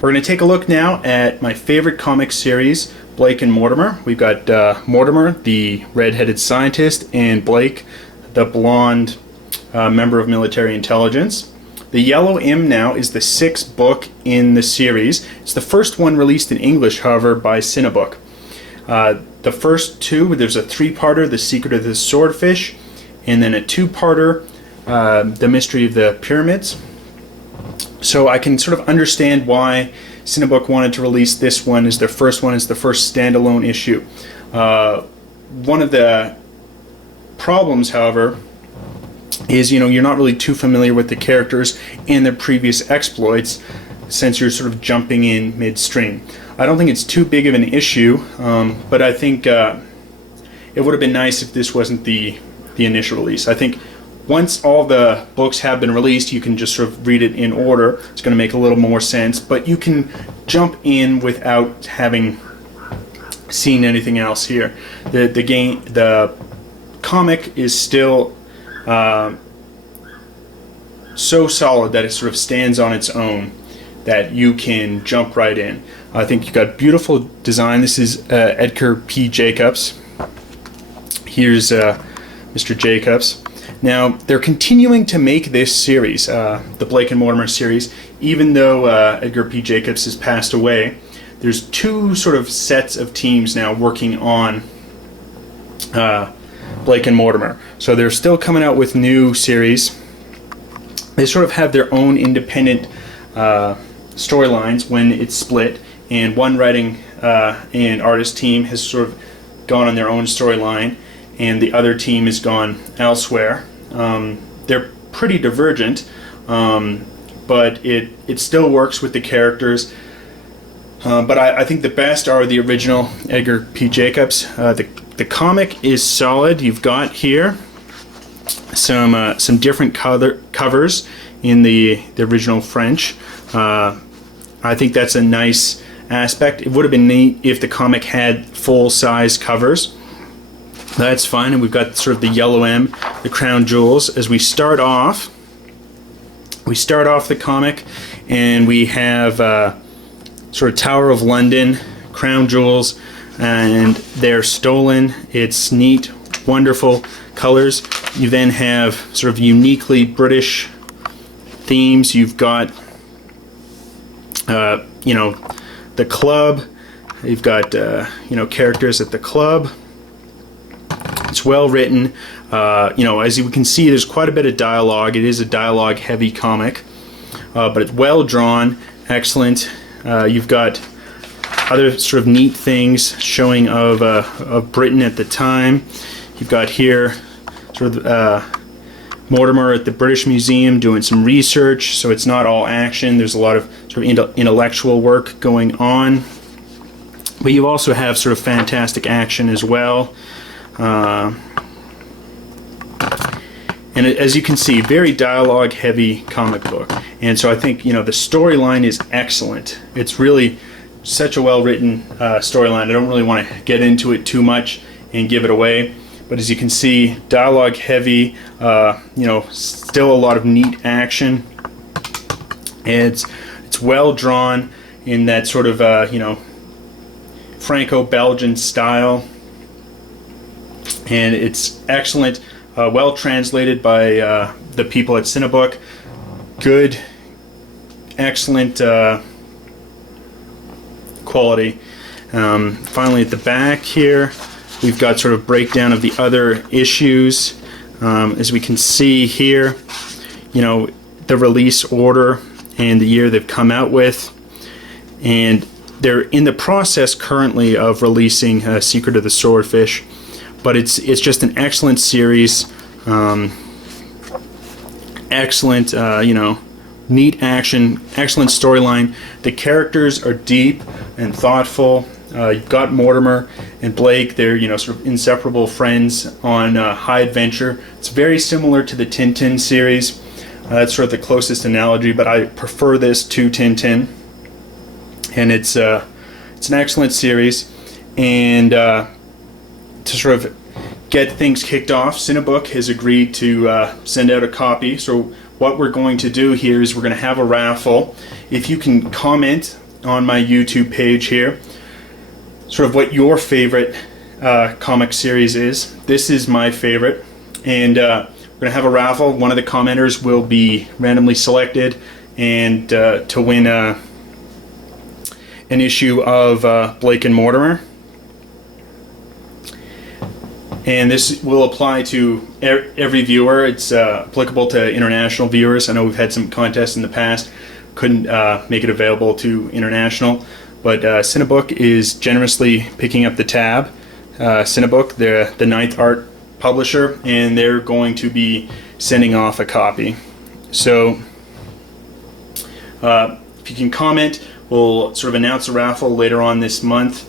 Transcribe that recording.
We're going to take a look now at my favorite comic series, Blake and Mortimer. We've got Mortimer, the red-headed scientist, and Blake, the blonde member of military intelligence. The Yellow M now is the 6th book in the series. It's the first one released in English, however, by Cinebook. The first two, there's a 3-parter, The Secret of the Swordfish, and then a 2-parter, The Mystery of the Pyramids. So I can sort of understand why Cinebook wanted to release this one as their first one, as the first standalone issue. One of the problems, however, is you're not really too familiar with the characters and their previous exploits, since you're sort of jumping in midstream. I don't think it's too big of an issue, but I think it would have been nice if this wasn't the initial release. I think once all the books have been released, you can just sort of read it in order. It's going to make a little more sense, but you can jump in without having seen anything else here. The comic is still so solid that it sort of stands on its own, that you can jump right in. I think you've got beautiful design. This is Edgar P. Jacobs. Here's Mr. Jacobs. Now, they're continuing to make this series, the Blake and Mortimer series, even though Edgar P. Jacobs has passed away. There's 2 sort of sets of teams now working on Blake and Mortimer. So they're still coming out with new series. They sort of have their own independent storylines when it's split, and one writing and artist team has sort of gone on their own storyline, and the other team has gone elsewhere. They're pretty divergent, but it still works with the characters. But I think the best are the original Edgar P. Jacobs. The comic is solid. You've got here some different covers in the original French. I think that's a nice aspect. It would have been neat if the comic had full-size covers. That's fine, and we've got sort of the Yellow M, the crown jewels. As we start off the comic, and we have sort of Tower of London, crown jewels, and they're stolen. It's neat, wonderful colors. You then have sort of uniquely British themes. You've got the club. You've got characters at the club. It's well written. As you can see, there's quite a bit of dialogue. It is a dialogue-heavy comic, but it's well drawn, excellent. You've got other sort of neat things showing of Britain at the time. You've got here sort of Mortimer at the British Museum doing some research, so it's not all action. There's a lot of sort of intellectual work going on, but you also have sort of fantastic action as well. And as you can see, very dialogue heavy comic book, and so I think the storyline is excellent. It's really such a well written storyline. I don't really want to get into it too much and give it away, but as you can see, dialogue heavy, still a lot of neat action. It's well drawn in that sort of Franco-Belgian style, and it's excellent. Well translated by the people at Cinebook. Good, excellent quality. Finally, at the back here, we've got sort of breakdown of the other issues. As we can see here, the release order and the year they've come out with, and they're in the process currently of releasing Secret of the Swordfish. But it's just an excellent series, excellent, neat action, excellent storyline. The characters are deep and thoughtful. You've got Mortimer and Blake. They're sort of inseparable friends on high adventure. It's very similar to the Tintin series. That's sort of the closest analogy, but I prefer this to Tintin. And it's an excellent series, and to sort of get things kicked off, Cinebook has agreed to send out a copy. So what we're going to do here is we're going to have a raffle. If you can comment on my YouTube page here sort of what your favorite comic series is. This is my favorite, and we're going to have a raffle. One of the commenters will be randomly selected and to win an issue of Blake and Mortimer. And this will apply to every viewer. It's applicable to international viewers. I know we've had some contests in the past, couldn't make it available to international, but Cinebook is generously picking up the tab. Cinebook, they're the 9th art publisher, and they're going to be sending off a copy. So if you can comment, we'll sort of announce a raffle later on this month.